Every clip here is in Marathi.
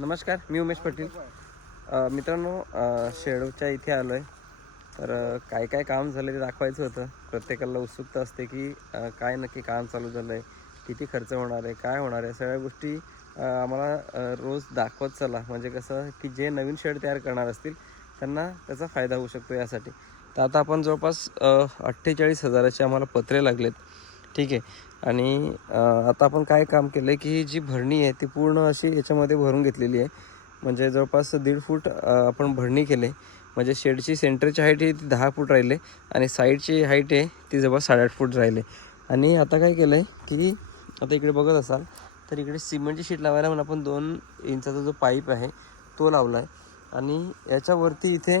नमस्कार मी उमेश पाटील. मित्रांनो शेडूच्या इथे आलो आहे तर काय काय काम झालं ते दाखवायचं होतं. प्रत्येकाला उत्सुकता असते की काय नक्की काम चालू झालं आहे किती खर्च होणार आहे काय होणार आहे सगळ्या गोष्टी आम्हाला रोज दाखवत चला. म्हणजे कसं की जे नवीन शेड तयार करणार असतील त्यांना त्याचा फायदा होऊ शकतो यासाठी. तर आता आपण जवळपास अठ्ठेचाळीस हजाराचे आम्हाला पत्रे लागलेत. ठीक आहे. आणि आता आपण काय काम केलं आहे की ही जी भरणी आहे ती पूर्ण अशी याच्यामध्ये भरून घेतलेली आहे. म्हणजे जवळपास दीड फूट आपण भरणी केले म्हणजे शेडची सेंटरची हाईट आहे ती दहा फूट राहिले आणि साईडची हाईट आहे ती जवळपास साडेआठ फूट राहिले आणि आता काय केलं आहे की आता इकडे बघत असाल तर इकडे सिमेंटची शीट लावायला म्हणून आपण दोन इंचाचा जो पाईप आहे तो लावला आहे आणि याच्यावरती इथे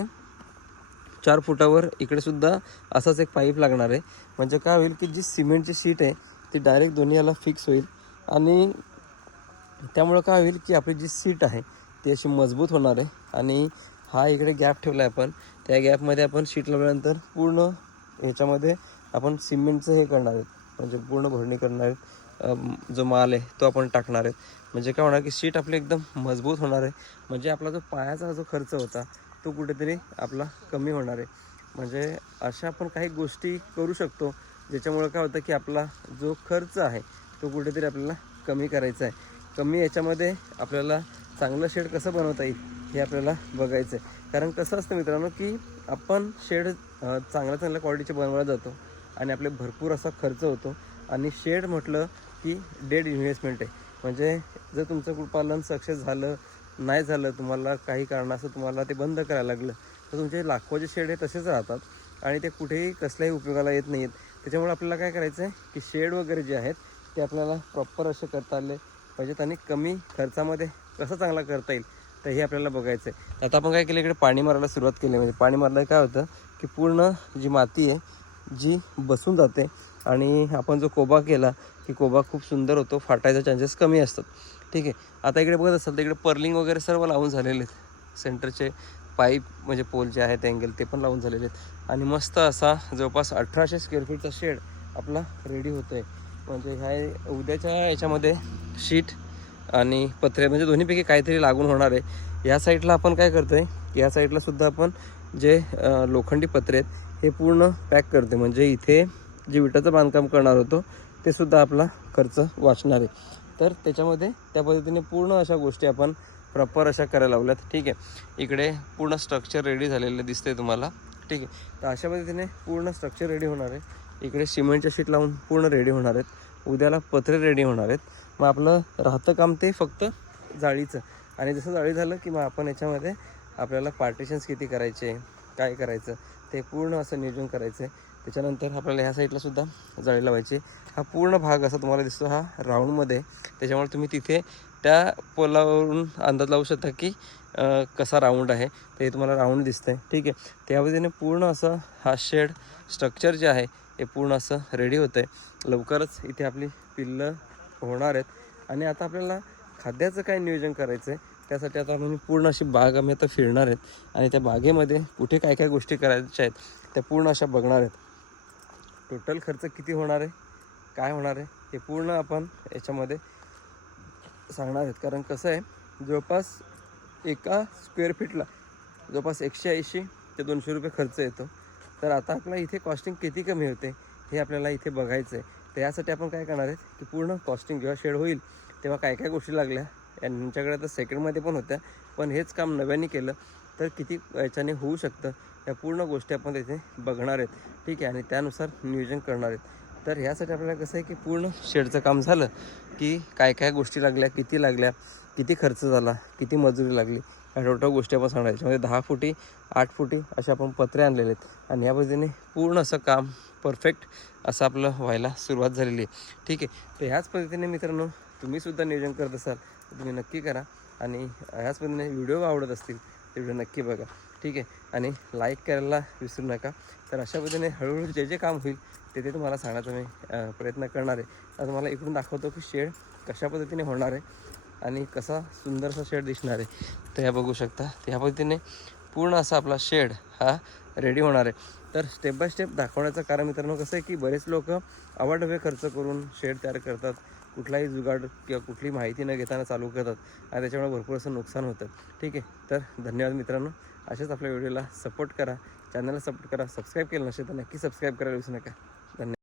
चार फुटावर इकडे सुद्धा असाच एक पाईप लागणार आहे. म्हणजे काय होईल की जी सिमेंटची शीट आहे ती डायरेक्ट दोन्ही याला फिक्स होईल. आणि त्यामुळं काय होईल की आपली जी सीट आहे ती अशी मजबूत होणार आहे. आणि हा इकडे गॅप ठेवला आहे आपण. त्या गॅपमध्ये आपण शीट लावल्यानंतर पूर्ण ह्याच्यामध्ये आपण सिमेंटचं हे करणार आहेत. म्हणजे पूर्ण भरणी करणार आहेत. जो माल आहे तो आपण टाकणार आहेत. म्हणजे काय होणार की शीट आपली एकदम मजबूत होणार आहे. म्हणजे आपला जो पायाचा जो खर्च होता तो कुठेतरी आपला कमी होणार आहे. म्हणजे अशा आपण काही गोष्टी करू शकतो ज्याच्यामुळं काय होतं की आपला जो खर्च आहे तो कुठेतरी आपल्याला कमी करायचा आहे. कमी याच्यामध्ये आपल्याला चांगलं शेड कसं बनवता येईल हे आपल्याला बघायचं आहे. कारण कसं असतं मित्रांनो की आपण शेड चांगल्या चांगल्या क्वालिटीचे बनवला जातो आणि आपले भरपूर असा खर्च होतो. आणि शेड म्हटलं की डेड इन्व्हेस्टमेंट आहे. म्हणजे जर तुमचं कुक्कुटपालन सक्सेस झालं नाही झालं तुम्हाला काही कारणास्तव तुम्हाला ते बंद करायला लागलं. तर तुमचे लाखोचे शेड हे तसेच राहतात आणि ते कुठेही कसल्याही उपयोगाला येत नाहीत. त्याच्यामुळे आपल्याला काय करायचं आहे की शेड वगैरे जे आहेत ते आपल्याला प्रॉपर असे करता आले पाहिजेत आणि कमी खर्चामध्ये कसं चांगला करता येईल तर हे आपल्याला बघायचं आहे आता आपण काय केलं इकडे पाणी मारायला सुरुवात केली. म्हणजे पाणी मारलं काय होतं की पूर्ण जी माती आहे जी बसून जाते आणि आपण जो कोबा केला की कोबा खूप सुंदर होतो फाटायचा चान्सेस कमी असतात. ठीक आहे. आता इकडे बघत असाल तर इकडे पर्लिंग वगैरे सर्व लावून झालेले आहेत. सेंटरचे पाईप म्हणजे पोल जे आहेत अँगल ते पण लावून झालेले आहेत. आणि मस्त असा जवळपास अठराशे स्क्वेअर फीटचा शेड आपला रेडी होतो आहे म्हणजे ह्या उद्याच्या याच्यामध्ये शीट आणि पत्रे म्हणजे दोन्हीपैकी काहीतरी लागून होणार आहे. या साईडला आपण काय करतो आहे या साईडला सुद्धा आपण जे लोखंडी पत्रे आहेत हे पूर्ण पॅक करते म्हणजे इथे जे विटाचं बांधकाम करणार होतो ते सुद्धा आपला खर्च वाचणार आहे. तर त्याच्यामध्ये त्या पद्धतीने पूर्ण अशा गोष्टी आपण प्रॉपर अशा करायला लावल्यात ठीक आहे? इकडे पूर्ण स्ट्रक्चर रेडी झालेलं दिसतंय तुम्हाला. ठीक आहे? तर अशा पद्धतीने पूर्ण स्ट्रक्चर रेडी होणार आहे. इकडे सिमेंटच्या शीट लावून पूर्ण रेडी होणार आहेत. उद्याला पत्रे रेडी होणार आहेत. मग आपलं राहतं काम ते फक्त जाळीचं. आणि जसं जाळी झालं की मग आपण याच्यामध्ये आपल्याला पार्टिशन्स किती करायचे काय करायचं ते पूर्ण असं नियोजन करायचं आहे त्याच्यानंतर आपल्याला ह्या साईडला सुद्धा जाळी लावायची. हा पूर्ण भाग असा तुम्हाला दिसतो हा राऊंडमध्ये त्याच्यामुळे तुम्ही तिथे त्या पोलावरून अंदाज लावू शकता की कसा राऊंड आहे. ते तुम्हाला राऊंड दिसतं आहे ठीक आहे? त्या पद्धतीने पूर्ण असं हा शेड स्ट्रक्चर जे आहे हे पूर्ण असं रेडी होतं आहे लवकरच इथे आपली पिल्लं होणार आहेत. आणि आता आपल्याला खाद्याचं काय नियोजन करायचं आहे त्यासाठी आता आम्ही पूर्ण अशी बाग आम्ही आता फिरणार आहेत. आणि त्या बागेमध्ये कुठे काय काय गोष्टी करायच्या आहेत त्या पूर्ण अशा बघणार आहेत. टोटल खर्च किती होणार आहे? काय होणार आहे? हे पूर्ण आपण याच्यामध्ये सांगणार आहेत. कारण कसं आहे जवळपास एका स्क्वेअर फीटला जवळपास एकशे ऐंशी ते दोनशे रुपये खर्च येतो. तर आता आपला इथे कॉस्टिंग किती कमी होते हे आपल्याला इथे बघायचं आहे. तर यासाठी आपण काय करणार आहेत की पूर्ण कॉस्टिंग जेव्हा शेड होईल तेव्हा काय काय गोष्टी लागल्या. यांच्याकडे तर सेकंडमध्ये पण होत्या. पण हेच काम नव्याने केलं. तर किती याच्याने होऊ शकतं? या पूर्ण गोष्टी आपण तिथे बघणार आहेत. ठीक आहे? आणि त्यानुसार नियोजन करणार आहेत. तर ह्यासाठी आपल्याला कसं आहे की पूर्ण शेडचं काम झालं की काय काय गोष्टी लागल्या किती लागल्या किती खर्च झाला किती मजुरी लागली ह्या टोटल गोष्टी आपण सांगणार याच्यामध्ये दहा फुटी आठ फुटी असे आपण पत्रे आणलेले आहेत. आणि या पद्धतीने पूर्ण असं काम परफेक्ट असं आपलं व्हायला सुरुवात झालेली आहे. ठीक आहे? तर ह्याच पद्धतीने मित्रांनो तुम्हीसुद्धा नियोजन करत असाल तर तुम्ही नक्की करा. आणि ह्याच पद्धतीने व्हिडिओ आवडत असतील ते व्हिडिओ नक्की बघा. ठीक आहे? आणि लाईक करायला विसरू नका. तर अशा पद्धतीने हळूहळू जे जे काम होईल ते ते तुम्हाला सांगण्याचा मी प्रयत्न करणार आहे. आता तुम्हाला इकडून दाखवतो की शेड कशा पद्धतीने होणार आहे आणि कसा सुंदरसा शेड दिसणार आहे. तर ह्या बघू शकता. तर ह्या पद्धतीने पूर्ण असा आपला शेड हा रेडी होणार आहे. तर स्टेप बाय स्टेप दाखवण्याचं कारण मित्रांनो कसं आहे की बरेच लोक अवाढव्य खर्च करून शेड तयार करतात. कुठलाही जुगाड किंवा कुठली माहिती न घेताना चालू करतात आणि त्याच्यामुळे भरपूर असं नुकसान होतं. ठीक आहे? तर धन्यवाद मित्रांनो. असेच आपल्या व्हिडिओला सपोर्ट करा. चॅनलला सपोर्ट करा. सबस्क्राईब केलं नसेल तर नक्की सबस्क्राईब करायला विसरू नका. धन्यवाद.